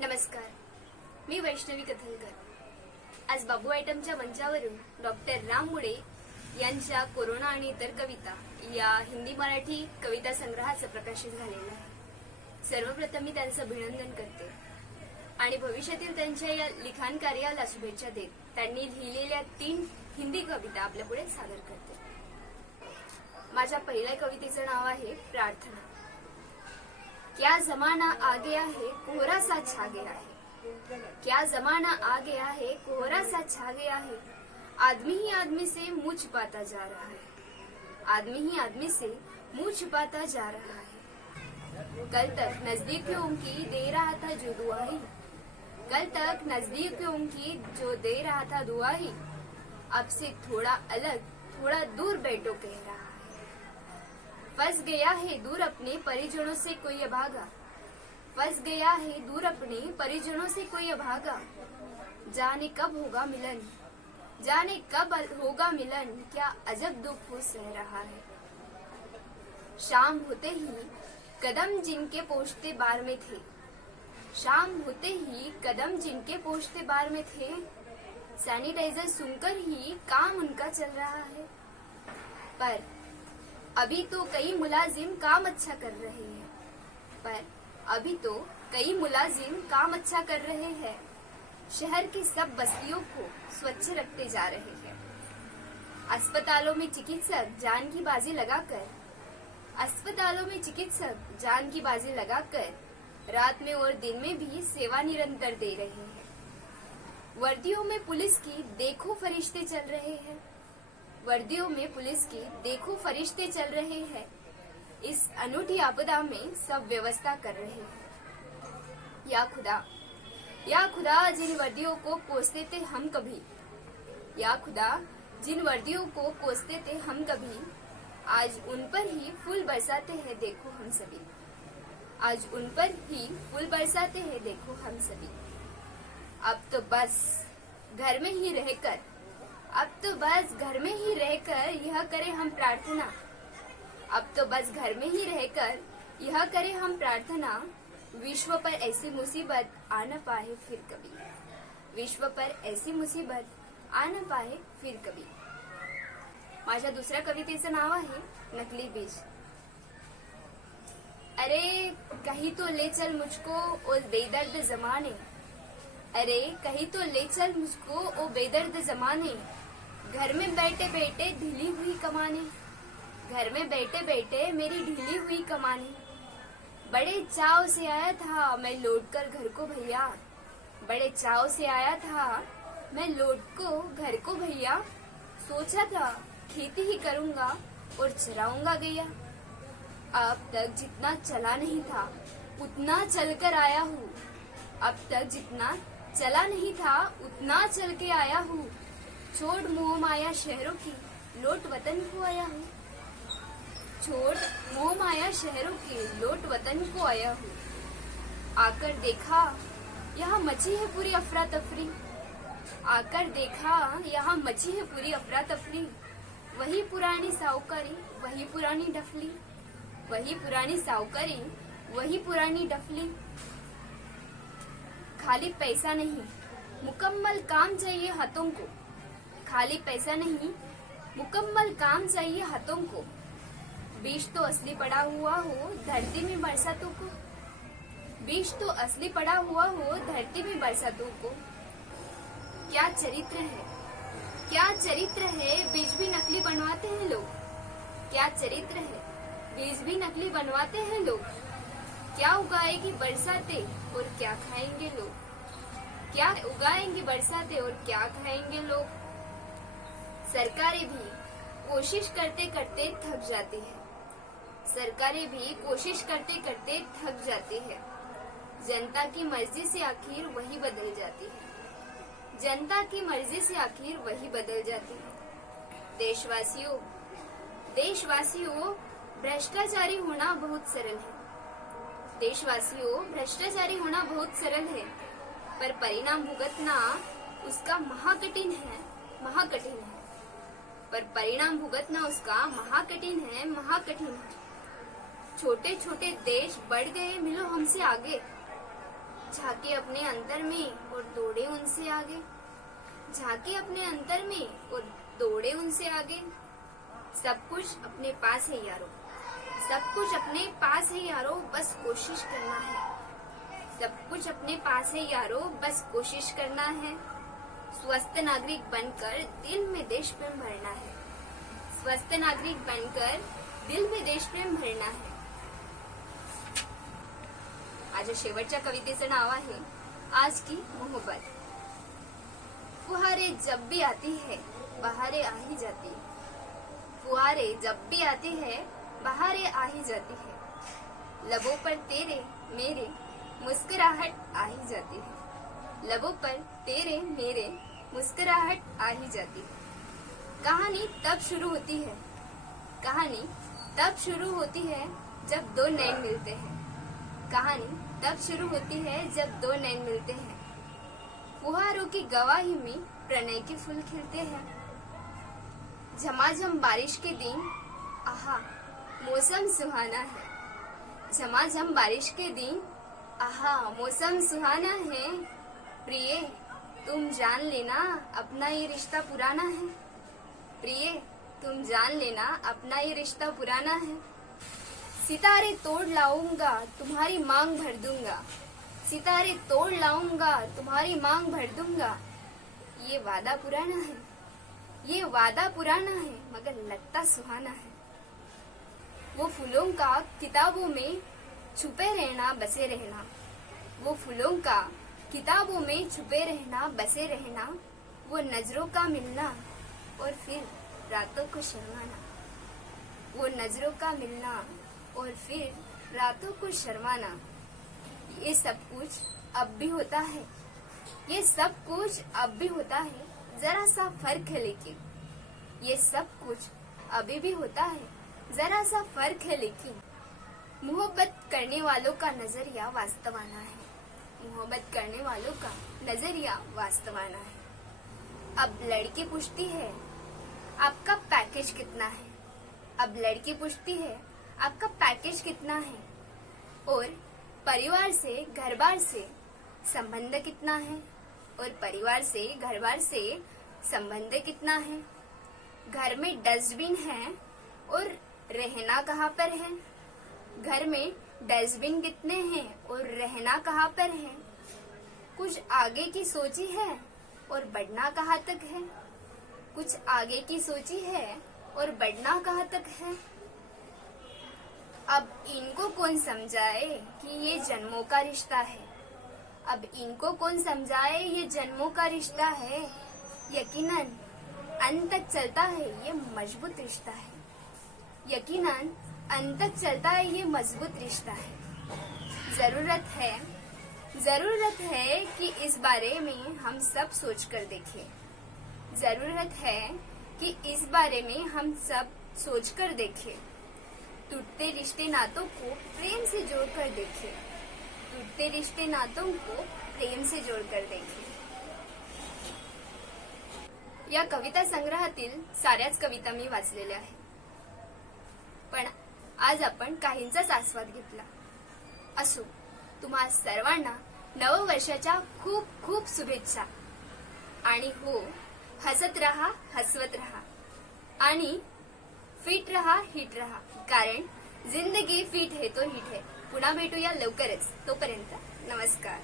नमस्कार, मी वैष्णवी कथलकर। आज बाबू आयटमच्या मंचावरून डॉक्टर राम मुळे यांच्या कोरोना आणि इतर कविता या हिंदी मराठी कविता संग्रहाचं प्रकाशित झालेलं आहे। सर्वप्रथम मी त्यांचं अभिनंदन करते आणि भविष्यातील त्यांच्या या लिखाण कार्याला शुभेच्छा देत त्यांनी लिहिलेल्या 3 हिंदी कविता आपल्यापुढे सादर करते। माझ्या पहिल्या कवितेचं नाव आहे प्रार्थना। क्या जमाना आ गया है, कोहरा सा छा गया है। क्या जमाना आ गया है, कोहरा सा छा गया है। आदमी ही आदमी से मुंह छिपाता जा रहा है। आदमी ही आदमी से मुंह छिपाता जा रहा है। कल तक नजदीकियों की दे रहा था जो दुआई। कल तक नजदीकियों की जो दे रहा था दुआई, अब से थोड़ा अलग थोड़ा दूर बैठो कह रहा है। फंस गया है दूर अपने परिजनों से कोई अभागा। फंस गया है दूर अपने परिजनों से कोई अभागा। जाने कब होगा मिलन, जाने कब होगा मिलन, क्या अजब दुख वो सह रहा है। शाम होते ही कदम जिनके पोछते बार में थे। शाम होते ही कदम जिनके पोछते बार में थे। सैनिटाइजर सुनकर ही काम उनका चल रहा है। पर अभी तो कई मुलाजिम काम अच्छा कर रहे हैं। पर अभी तो कई मुलाजिम काम अच्छा कर रहे हैं। शहर की सब बस्तियों को स्वच्छ रखते जा रहे हैं। अस्पतालों में चिकित्सक जान की बाजी लगाकर, अस्पतालों में चिकित्सक जान की बाजी लगाकर रात में और दिन में भी सेवा निरंतर दे रहे हैं। वर्दियों में पुलिस की देखो फरिश्ते चल रहे हैं। वर्दियों में पुलिस की देखो फरिश्ते चल रहे हैं। इस अनूठी आपदा में सब व्यवस्था कर रहे हैं। या खुदा जिन वर्दियों को कोसते थे हम कभी, या खुदा जिन वर्दियों को कोसते थे हम कभी, आज उन पर ही फूल बरसाते हैं देखो हम सभी। आज उन पर ही फूल बरसाते हैं देखो हम सभी। अब तो बस घर में ही रहकर, अब तो बस घर में ही रहकर यह करें हम प्रार्थना। अब तो बस घर में ही रहकर यह करें हम प्रार्थना। विश्व पर ऐसी मुसीबत आ न पाए फिर कभी। विश्व पर ऐसी मुसीबत आ न पाए फिर कभी। माझ्या दुसऱ्या कवितेचं नाव आहे नकली बीज। अरे कहीं तो ले चल मुझको ओ बेदर्द जमाने। अरे कहीं तो ले चल मुझको ओ बेदर्द जमाने। घर में बैठे बैठे ढीली हुई कमाने। घर में बैठे बैठे मेरी ढीली हुई कमाने। बड़े चाव से आया था मैं लौट कर घर को भैया। बड़े चाव से आया था मैं लौट को घर को भैया। सोचा था खेती ही करूंगा और चराऊंगा गैया। अब तक जितना चला नहीं था उतना चलकर आया हूँ। अब तक जितना चला नहीं था उतना चल के आया हूँ। छोड़ मोह माया शहरों की लौट वतन को आया हूँ। छोड़ मोह माया शहरों के लौट वतन को आया हूँ। आकर देखा यहाँ मची है पूरी अफरा तफरी। आकर देखा यहाँ मची है पूरी अफरा तफरी। वही पुरानी साहूकारी वही पुरानी डफली। वही पुरानी साहूकारी वही पुरानी डफली। खाली पैसा नहीं मुकम्मल काम चाहिए हाथों को। खाली पैसा नहीं मुकम्मल काम चाहिए हाथों को। बीज तो असली पड़ा हुआ हो धरती में बरसातों को। बीज तो असली पड़ा हुआ हो धरती में बरसातों को। क्या चरित्र है, क्या चरित्र है, बीज भी नकली बनवाते हैं लोग। क्या चरित्र है, बीज भी नकली बनवाते हैं लोग। क्या उगाएगी बरसाते और क्या खाएंगे लोग। क्या उगाएंगी बरसाते और क्या खाएंगे लोग। सरकारें भी कोशिश करते करते थक जाती है। सरकारें भी कोशिश करते करते थक जाती है। जनता की मर्जी से आखिर वही बदल जाती है। जनता की मर्जी से आखिर वही बदल जाती है। देशवासियों देशवासियों भ्रष्टाचारी होना बहुत सरल है। देशवासियों भ्रष्टाचारी होना बहुत सरल है, पर परिणाम भुगतना उसका महाकठिन है, महाकठिन है। पर परिणाम भुगतना उसका महाकठिन है, महाकठिन है। छोटे छोटे देश बढ़ गए मिलो हमसे आगे। झांके अपने अंतर में और दौड़े उनसे आगे, झांके अपने अंतर में और दौड़े उनसे आगे। सब कुछ अपने पास है यारो, सब कुछ अपने पास है यारो, बस कोशिश करना है। सब कुछ अपने पास है यारो, बस कोशिश करना है। स्वस्थ नागरिक बनकर दिल में देश प्रेम भरना है, स्वस्थ नागरिक बनकर दिल में देश प्रेम भरना है। आज शेवटच्या कवितेचं नाव आहे आज की मोहब्बत। फुहारे जब भी आती है बहारें आ ही जाती है, फुहारे जब भी आती है बहारें आ ही जाती है। लबों पर तेरे मेरे मुस्कुराहट आ ही जाती है, लबों पर तेरे मेरे मुस्कुराहट आ ही जाती है। कहानी तब शुरू होती है, कहानी तब शुरू होती है जब दो नैन मिलते हैं, कहानी तब शुरू होती है जब दो नैन मिलते हैं। फुहारों की गवाही में प्रणय के फूल खिलते हैं। झमाझम बारिश के दिन आहा मौसम सुहाना है, झमाझम बारिश के दिन आहा मौसम सुहाना है। प्रिय तुम जान लेना अपना ये रिश्ता पुराना है, प्रिय तुम जान लेना अपना ये रिश्ता पुराना है। सितारे तोड़ लाऊंगा तुम्हारी मांग भर दूंगा, सितारे तोड़ लाऊंगा तुम्हारी मांग भर दूंगा। ये वादा पुराना है, ये वादा पुराना है, मगर लगता सुहाना है। वो फूलों का किताबों में छुपे रहना बसे रहना, वो फूलों का किताबों में छुपे रहना बसे रहना। वो नजरों का मिलना और फिर रातों को शर्माना, वो नजरों का मिलना और फिर रातों को शर्माना। ये सब कुछ अब भी होता है, ये सब कुछ अब भी होता है, जरा सा फर्क है लेकिन, ये सब कुछ अभी भी होता है, जरा सा फर्क है लेकिन। मोहब्बत करने वालों का नजरिया वास्तवाना है, मोहब्बत करने वालों का नजरिया वास्तवाना है। अब लड़की पूछती है आपका पैकेज कितना है, अब लड़की पूछती है आपका पैकेज कितना है। और परिवार से घर बार से संबंध कितना है, और परिवार से घर बार से संबंध कितना है। घर में डस्टबिन है और रहना कहाँ पर है, घर में डस्टबिन कितने हैं और रहना कहाँ पर है। कुछ आगे की सोची है और बढ़ना कहाँ तक है, कुछ आगे की सोची है और बढ़ना कहाँ तक है। अब इनको कौन समझाए कि ये जन्मों का रिश्ता है, अब इनको कौन समझाए ये जन्मों का रिश्ता है। यकीनन अंत तक चलता है ये मजबूत रिश्ता है, यकीनन अंत तक चलता है ये मजबूत रिश्ता है। जरूरत है कि इस बारे में हम सब सोच कर देखें, जरूरत है कि इस बारे में हम सब सोच कर देखें। टूटते रिश्ते नातों को प्रेम से जोड़कर देखें, टूटते रिश्ते नातों को प्रेम से जोड़कर देखें। या कविता संग्रहातील साऱ्याच कविता मी वाचलेल्या आहेत, पण आज आपण काहींचाच आस्वाद घेतला। असो, तुम्हा सर्वांना नववर्षाच्या खूप खूप शुभेच्छा। आणि हो, हसत रहा, हसवत रहा आणि फिट रहा, हिट रहा, कारण जिंदगी फिट है तो हिट है। पुन्हा भेटूया लवकरच, तोपर्यंत नमस्कार।